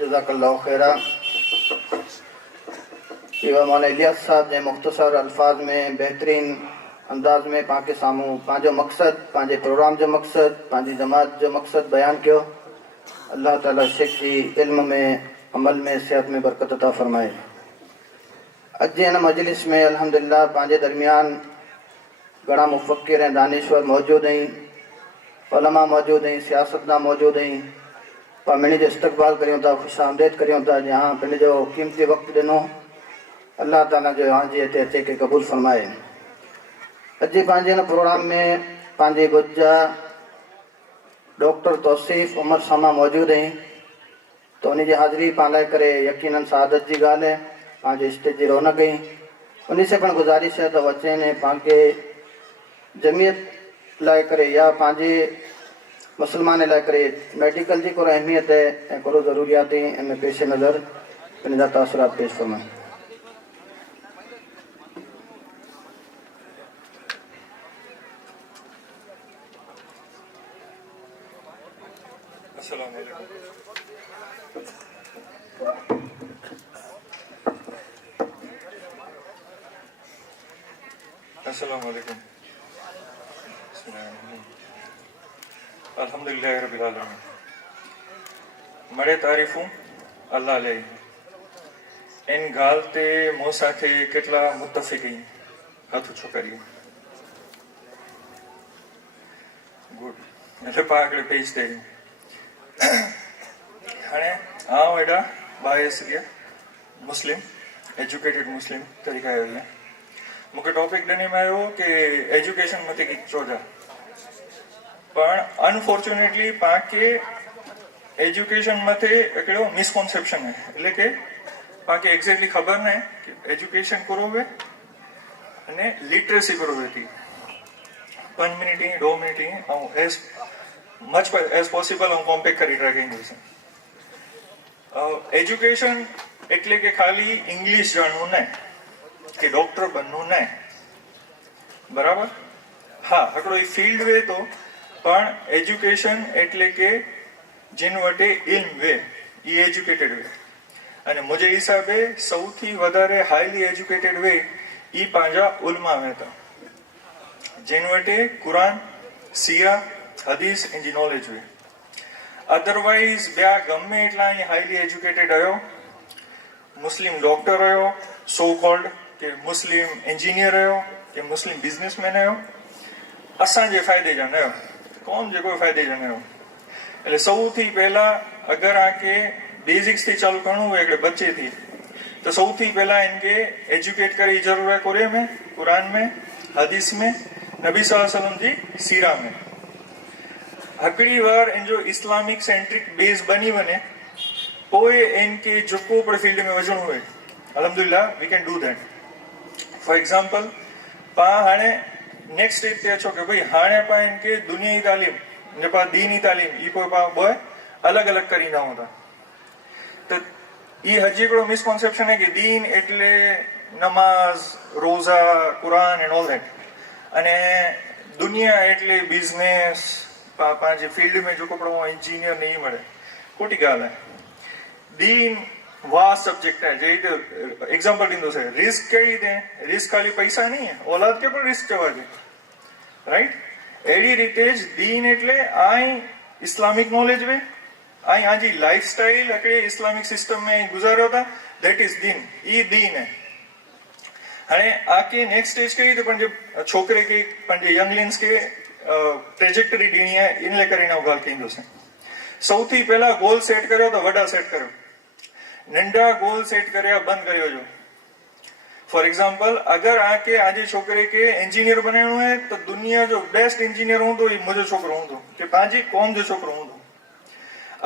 जज़ाकल्लाहु खैरा। मौलाना इलियास साहब ने मुख्तसर अल्फाज में बेहतरीन अंदाज में पाके सामूं पंहिंजो मक़सद, पंहिंजे प्रोग्राम जो मक़सद, पंहिंजी जमात जो मक़सद बयान कियो। अल्लाह ताला शेख जी इल्म में, अमल में, सेहत में बरकत अता फरमाए। अज इन मजलिस में अल्हम्दुलिल्लाह पंहिंजे दरमियान घणा मुफ़क्किर ऐं दानिश्वर मौजूद आहिनि, उलमा मौजूद आहिनि, सियासतदान मौजूद आहिनि। पाण जो इस्तक़बाल करियूं था, ख़ुश आमदेद करियूं था। जहाँ पंहिंजो क़ीमती वक़्तु ॾिनो, अल्लाह ताला जो हाजी हिते अचे के क़बूल फरमाए। अॼु पंहिंजे हिन प्रोग्राम में पंहिंजे ॻुझ जा डॉक्टर तौसीफ़ उमर सामा मौजूद आहिनि, त उन जी हाज़िरी पाण लाइ करे यकीनन सआदत जी ॻाल्हि आहे, पंहिंजे स्टेज जी रौनक आई। उन से पण गुज़ारिश है तो अचनि ऐं पाण खे जमियत लाइ करे या पंहिंजे मुसलमान लाइ करे मेडिकल जी कोई अहमियत है ऐं कोई ज़रूरियात इन पेश नज़र पंहिंजा तासुरात पेश फरमाए। अस्सलाम वालेकुम। अस्सलाम वालेकुम। अल्हम्दुलिल्लाह रब्बिल आलमीन। मरे तारीफूं अल्लाह ले इन गाल ते मो साथे केटला मुत्तफिकी हथ छो करियो। गुड એટલે પાગળ પેજ દે અને આ એડા બાયસ ગયા મુસ્લિમ એજ્યુકેટેડ મુસ્લિમ તરીકે આવ્યો मुझे टॉपिक देने में आयो कि एजुकेशन मते की चोजा पण अनफॉर्चुनेटली पाके एजुकेशन मते एकड़ो मिसकॉन्सेप्शन है એટલે કે पाके एग्जैक्टली खबर नहीं कि एजुकेशन करोवे અને लिटरेसी करोवे थी 5 मिनिट 2 मिनिट और एज मच एज पॉसिबल हम कॉम्पेक्ट करी रखेंगे। एजुकेशन એટલે કે ખાલી इंग्लिश જાણવું નહીં कि डॉक्टर बनू न बराबर। हाँ हिकिड़ो ई फील्ड वे तो पण एजुकेशन एटले के जिन वटे इल्म वे ई एजुकेटेड वे अने मुझे हिसाबे सौथी वधारे हाईली एजुकेटेड वे ई पांजा उलमा में था जिन वटे कुरान सीरा हदीस इन जी नॉलेज वे। अदरवाइज ब्या गमे एटला हाईली एजुकेटेड आयो मुस्लिम डॉक्टर आयो सो कॉल्ड कि मुस्लिम इंजीनियर आयो कि मुस्लिम बिजनेसमैन आयो असांजे फ़ाइदे जा न आयो कौन जो फ़ाइदे जा न आयो। એટલે સૌથી પહેલા અગર આકે બેઝિક્સ થી ચાલુ કરવું હોય એટલે બચ્ચે થી तो સૌથી પહેલા इनके एजुकेट करी जरूर है कुरान में हदीस में नबी सल्लल्लाहु अलैहि वसल्लम जी सीरा में। हकड़ी बार इन जो इस्लामिक सेंट्रिक बेस बनी बने पोए इनके जो कोई फील्ड में वजन हुए अल्हम्दुलिल्लाह we can do that. For example पा हाणे नेक्स्ट स्टेज ते अचो कि भाई हाणे पा इनके दुनियाई तालीम ने पा दीनी तालीम ई पोइ पा बोय अलग अलग करींदा हूंदा तो ई हजी हिकिड़ो मिसकॉन्सेप्शन है कि दीन एटले नमाज रोज़ा कुरान एंड ऑल दैट अने दुनिया एटले बिजनेस पंहिंजे फील्ड में जो कपिड़ो इंजीनियर नहीं मिले खोटी ॻाल्हि है। दीन वाह सब्जेक्ट है जे एग्जाम्पल दींदो से रिस्क कई दे रिस्क खाली पैसा नहीं है औलाद के पर रिस्क चवाजे राइट। एड़ी रीते ज दीन एटले आई इस्लामिक नॉलेज वे आई आजी लाइफस्टाइल अके इस्लामिक सिस्टम में गुजारो था दैट इज दीन ई दीन है। हाणे आके नेक्स्ट स्टेज कई तो पंजे छोकरे के पंजे यंगलिंग्स के ट्रेजेक्टरी दीनी है इनले करीने उगाल कईंदो से। सौथी पहला गोल सेट करो तो वडा सेट करो नंढा गोल सेट कर बंद करियो जो। फॉर एग्जाम्पल अगर आके आज छोकरे के इंजीनियर बनाणो है तो दुनिया जो बेस्ट इंजीनियर हूंदो ई मुझो छोकरो हूंदो कि पंहिंजी कौम जो छोकरो हूंदो।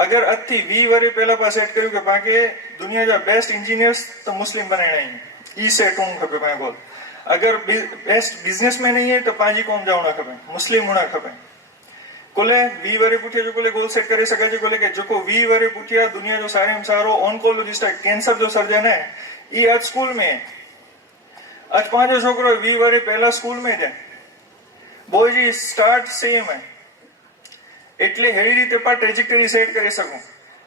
अगर अथी 20 वरे पहला पा सेट करियो कि पाके दुनिया जा बेस्ट इंजीनियर्स तो मुस्लिम बनाणा आहिनि ई सेट होणु खपे पंहिंजो गोल। अगर बेस्ट बिजनेसमैन नहीं है तो पंहिंजी कौम जा हुअणा खपे मुस्लिम हुअणा खपे। कोले 20 वरे पुठिया जो कोले गोल सेट करे सके जो कोले के जो 20 वरे पुठिया दुनिया जो सारे में सारो ऑन्कोलॉजिस्ट है कैंसर जो सर्जन है ई आज स्कूल में आज पांचो छोकरो 20 वरे पहला स्कूल में जाए बोय जी स्टार्ट सेम है એટલે હેડી રીતે પા ટ્રેજેક્ટરી સેટ કરી શકું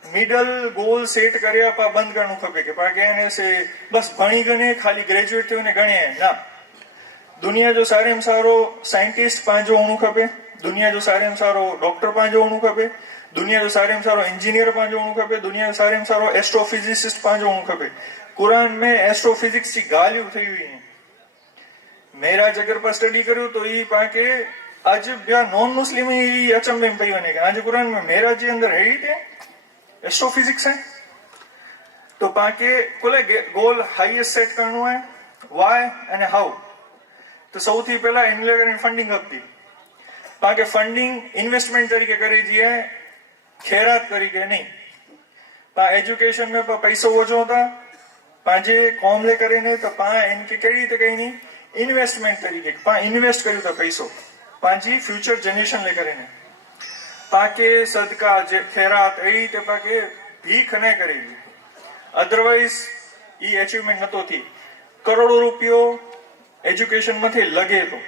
मिडल गोल सेट કર્યા પા બંધ કરવાનું ખપે કે પા કે એને સે બસ ભણી ગને ખાલી ગ્રેજ્યુએટ થયો ને ગણે ના દુનિયા જો સારેમાં સારો સાયન્ટિસ્ટ પાંજો હોવું ખપે દુનિયા જો સારેમાં સારો ડોક્ટર પાંજો હોવું ખપે દુનિયા જો સારેમાં સારો એન્જિનિયર પાંજો હોવું ખપે દુનિયા સારેમાં સારો એસ્ટ્રોફિઝિસિस्ट પાંજો હોવું ખપે कुरान में एस्ट्रोफिजिक्स की गालियों थी हुई है मेराज अगर पर स्टडी करूँ तो ये पाके आज क्या नॉन मुस्लिम ही अचंभे में पई वने के आज कुरान में मेराज जे अंदर है ही थे एस्ट्रोफिजिक्स है तो पाके कुले गोल हाईएस्ट सेट करनो है व्हाई एंड हाउ तो સૌથી પહેલા ઇન્વેસ્ટમેન્ટ ફંડિંગ આપતી પાકે ફંડિંગ ઇન્વેસ્ટમેન્ટ તરીકે કરી દીએ ખેરાત તરીકે નહીં પા એજ્યુકેશન में पैसो ओछो था पांजे कॉम ले करे ने तो पा इनके कई रीते कहीं नहीं इन्वेस्टमेंट तरीके पा इन्वेस्ट करू तो पैसो पांजी फ्यूचर जनरेशन ले करे ने पाके सदका खैरात ए रीते पाके भीख न करेगी अदरवाइज ई अचीवमेंट नतो थी करोड़ों रुपयो एज्युकेशन में लगे तो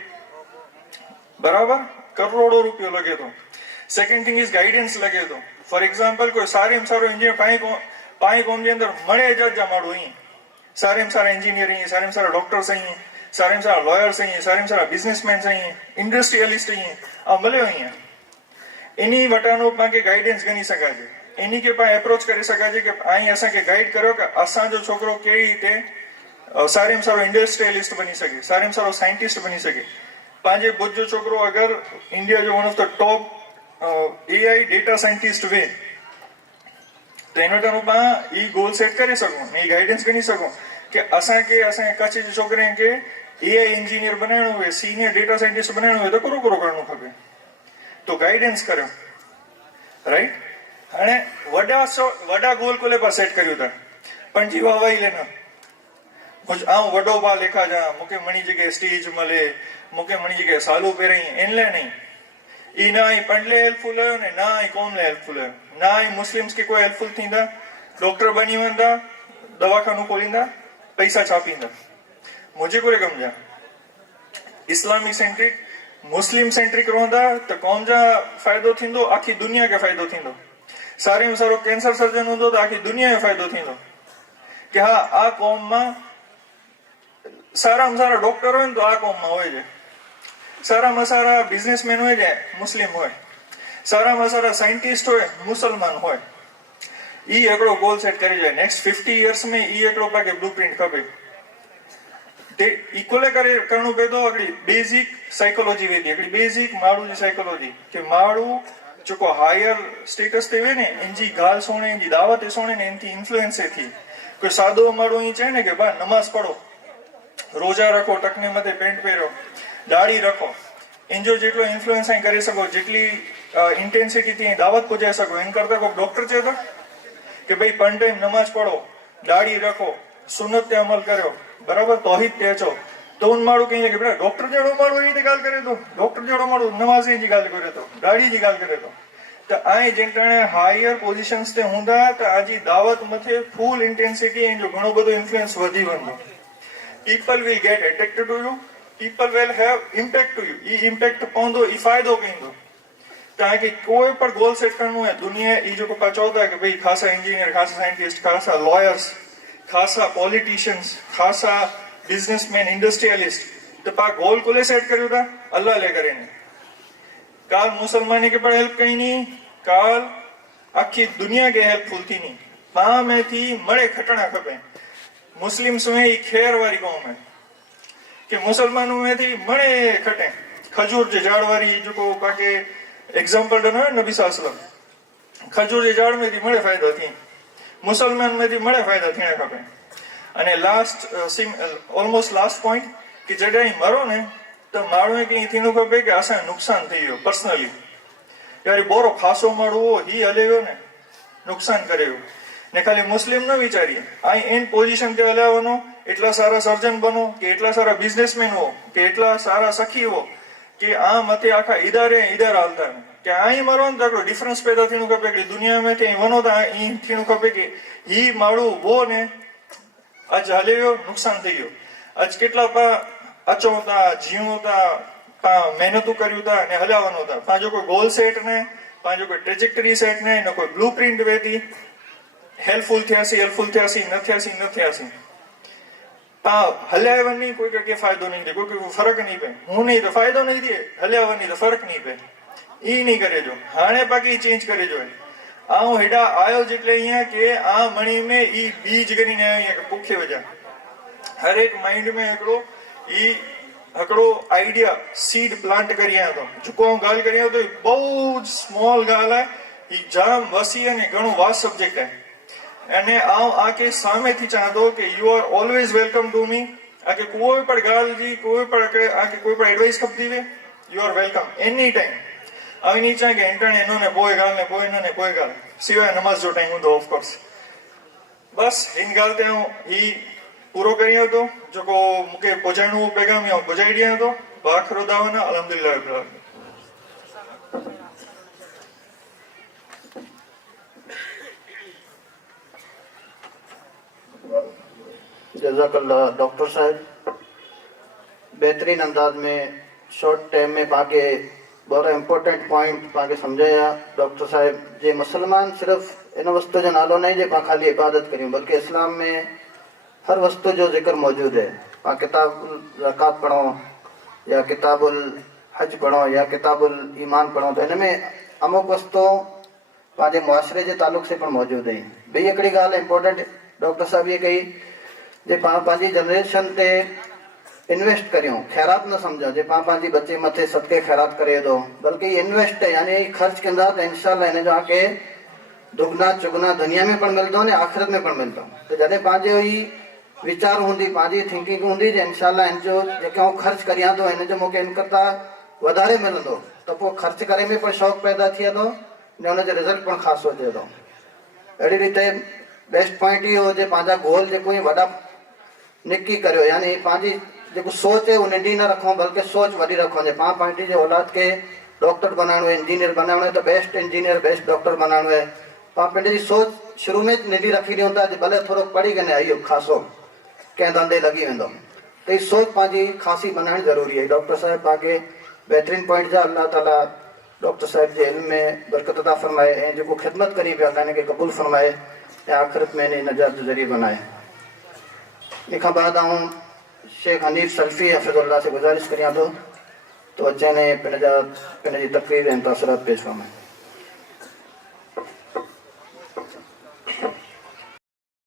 बराबर करोड़ों रुपयो लगे तो सेकंड थिंग इज गाइडेंस लगे तो फॉर एग्जांपल कोई सारे सारो इंजीनियर पाई कॉम के अंदर मणे जज माड़ो ही सारे में सारा इंजीनियर ही सारे में सारा डॉक्टर सही सारे में सारा लॉयर सही सारे में सारा बिजनेसमैन सही इंडस्ट्रियलिस्ट ही आ મળ્યો અહીંયા એની વટાનો પાકે ગાઈડન્સ ગણી શકાય છે એની કે પા એપ્રોચ કરી શકાય છે કે અહીં અસા કે ગાઈડ કર્યો કે અસાંજો છોકરો કેવી રીતે सारे में सारो इंडस्ट्रियलिस्ट बनी सके सारे में सारो साइंटिस्ट बनी सके पांचे बुझो छोकरो अगर इंडिया जो one of the top AI data scientist वे तो एनो तनु पा ई गोल सेट करे सको ने गाइडेंस करी सको कि असा के कच्छ जो छोकरे के एआई इंजीनियर बनाणो है सीनियर डेटा साइंटिस्ट बनाणो है तो करो करनो खपे तो गाइडेंस करो राइट अने वडा गोल कोले पर सेट कर्यो था पण जीवा वाई लेना कुछ आऊं वडो पा लेखा जा मुके मणी जगह स्टेज मले मुके मणी जगह सालू पेरई एनले नहीं ई ना ही पंडले हेल्पफुल है ने ना ही कौम ले हेल्पफुल है ना ही मुस्लिम्स के कोई हेल्पफुल थींदा डॉक्टर बनी वंदा दवाखानु खोलींदा पैसा छापींदा मुझे कोई गम जा इस्लामिक सेंट्रिक मुस्लिम सेंट्रिक रहंदा तो कौम जा फायदो थींदो आखी दुनिया के फायदो थींदो सारे में सारो कैंसर सर्जन हुंदो तो आखी दुनिया में फायदो थींदो कि हाँ आ कौम में सारा में सारा डॉक्टर हो तो आ कौम में होय छे सारा में सारा बिजनेसमैन होय जाए मुस्लिम होय सारा में सारा साइंटिस्ट होय मुसलमान होय ई एकड़ो गोल सेट करी जाए नेक्स्ट 50 इयर्स में ई एकड़ो पाके ब्लूप्रिंट खपे ते इक्वले करे करनु बेदो अगली बेसिक साइकोलॉजी वेदी अगली बेसिक माड़ू जी साइकोलॉजी के माड़ू जो हायर स्टेटस ते वे ने इनजी गाल सोने इनजी दावत सोने ने इनकी इन्फ्लुएंस थी कोई सादो माड़ू ई चाहे ने के बा नमाज पढ़ो रोजा रखो टकने मथे पेंट पहरो दाढ़ी रखो इंजो जेटलो इन्फ्लुएंस आई करे सको जेटली इंटेंसिटी थी दावत पहुंचाई सको इन करता कोई डॉक्टर छे तो कि भाई पण टाइम नमाज पढ़ो दाढ़ी रखो सुन्नत ते अमल करो बराबर तौहीद ते अचो तो उन माड़ू कहीं कि बेटा डॉक्टर जेड़ो माड़ू ई ते गाल करे तो डॉक्टर जेड़ो माड़ू नमाज़ी जी गाल करे तो दाढ़ी जी गाल करे तो आई जेंटणे हायर पोजीशंस ते हुंदा त आजी दावत मथे फुल इंटेंसिटी इन जो घणो बडो इन्फ्लुएंस वधी वंदो people will get attracted to you people will have impact to you ये impact पौंदो ई फायदो कइंदो ताकि कोई पर गोल सेट करनो है दुनिया ई जो को पचावता है कि भाई खासा इंजीनियर खासा साइंटिस्ट खासा लॉयर्स खासा पॉलिटिशियंस खासा बिजनेसमैन इंडस्ट्रियलिस्ट तो पा गोल कोले सेट कर्यो था अल्लाह ले करे ने काल मुसलमानी के पर हेल्प कहीं नहीं काल आखी दुनिया के हेल्पफुल थी नहीं पा में थी मड़े खटना खपे मुस्लिम्स में ही खेर वाली कौम है कि मुसलमानों में थी मणे खटे खजूर जे झाड़ वाली जो को पाके एग्जांपल दनो नबी सल्लल्लाहु खजूर जे झाड़ में थी मणे फायदा थी मुसलमान में थी मणे फायदा थीने खपे अने लास्ट ऑलमोस्ट लास्ट पॉइंट कि जडे मरो ने तो माळो के थीनु खपे कि असा नुकसान थयो पर्सनली यार बोरो खासो माळो ही हलेयो ने नुकसान करेयो ने खाली मुस्लिम न विचारिए आई इन पोजीशन ते हलावनो એટલા સારા સર્જન બનો કે એટલા સારા બિઝનેસમેન હો કે એટલા સારા સખી હો કે આ મતે આખા ઇદારે હાલતા કે આઈ મારો ને તો ડિફરન્સ પેદા થીનું કપે કે દુનિયા में તે વનો તા ઈ થીનું કપે કે ઈ માળું वो ने आज હલેયો નુકસાન થઈ ગયો આજ કેટલા પા અચોતા જીવતા પા મહેનતુ કર્યું તા ને હલાવવાનો તા પા જો કોઈ ગોલ સેટ ને पंहिंजो कोई ट्रेजेक्टरी सेट न न कोई ब्लू प्रिंट वे थी हेल्पफुल थियासीं न थियासीं हलिया वञी कोई के फ़ाइदो नहीं थिए कोई फ़र्क़ु नहीं पए हूं नहीं तो फ़ाइदो नहीं थिए हलिया वञी तो फ़र्क़ु नहीं पए ई नहीं करे जो हाणे बाक़ी चेंज करे जो आऊं हेॾा आयो जेटले ईअं के मणी में ई बीज करी न आयो ईअं पोखे वॼा हर एक माइंड में हिकिड़ो आइडिया सीड प्लांट करी आयो थो जेको आऊं ॻाल्हि करी आहियां तो बहुत स्मॉल ॻाल्हि आहे ही जाम वसी ऐं घणो वास्ट सब्जेक्ट आहे अने आऊं आके सामे थी चाहां थो कि you are always welcome to me आके कोई पण ॻाल्हि जी कोई पण आके कोई पण एडवाइस खपती हुए you are welcome any time I नहीं चाहे कि इंटरने इन्होंने कोई गाल ने कोई इन्होंने कोई गाल सिवाय नमाज जो टाइम हूंदो ऑफ कोर्स बस इन गाल ते ही पूरो करियो तो जो को मुके पहुंचाणो पैगाम या पहुंचाई दिया तो बाखरो दावना अल्हम्दुलिल्लाह रब्बिल आलमीन जज़ाकल्लाह डॉक्टर साहब बेहतरीन अंदाज में शॉर्ट टाइम में पाके बड़ा इम्पोर्टेंट पॉइंट पाके समझाया डॉक्टर साहब जे मुसलमान सिर्फ इन वस्तु जो नालो नहीं जे पा खाली इबादत करियूं बल्कि इस्लाम में हर वस्तु जो जिक्र मौजूद है पा किताबुल ज़कात पढ़ो या किताबुल हज पढ़ो या किताबुल ईमान पढ़ो तो इनमें अमुक वस्तु पांजे मुआशरे के ताल्लुक से पण मौजूद है ॿी हिकिड़ी ॻाल्हि इम्पोर्टेंट डॉक्टर साहब ये कही जे पंहिंजी जनरेशन ते इन्वेस्ट करियूं ख़ैरात न समझो जे पंहिंजी बच्चे मथे सदके ख़ैरात करे थो बल्कि इन्वेस्ट है यानी खर्च कंदा त इंशाल्लाह इन जो आके दुगना चुगना दुनिया में पण मिलंदो ने आख़िरत में पण मिलंदो तो जॾहिं पंहिंजो ई वीचार हूंदी पंहिंजी थिंकिंग हूंदी जे इंशाल्लाह इन जो जेके आउं ख़र्च करियां थो इन जो मूंखे इनकता वधारे मिलंदो त पोइ ख़र्च करे में पण शौक़ पैदा थिए थो ने उनजो रिज़ल्ट पण ख़ासि थिए थो अहिड़ी रीते बेस्ट पॉइंट इहो हो जे पंहिंजा गोल जेको ई वॾा निकी करियो यानी पंहिंजी जेको सोच है वो नंढी न रखो बल्कि सोच वॾी रखो जे पाण पंहिंजी जे औलाद के डॉक्टर बनाणो है इंजीनियर बनाणो है तो बेस्ट इंजीनियर बेस्ट डॉक्टर बनाणो है पाण पंहिंजी सोच शुरू में नंढी रखी ॾियूं था भले थोरो पढ़ी करे इहो ख़ासो कंहिं धंधे लॻी वेंदो त हीअ सोच पंहिंजी ख़ासी बनाइण ज़रूरी है डॉक्टर साहब पाके बेहतरीन पॉइंट जा अल्लाह ताला डॉक्टर साहब जे इल्म में बरकत अता फरमाए ऐं जेको ख़िदमत करी पिया था इनखे क़बूल फरमाए ऐं आख़िरत में इन नजात जो ज़रिए बनाए इन खां बाद आऊं शेख हनीफ सल्फी हफ़िज़ुल्लाह से गुजारिश करियां थो तो अचे ने पिण जी तकरीर ऐं तासरात पेश फरमाए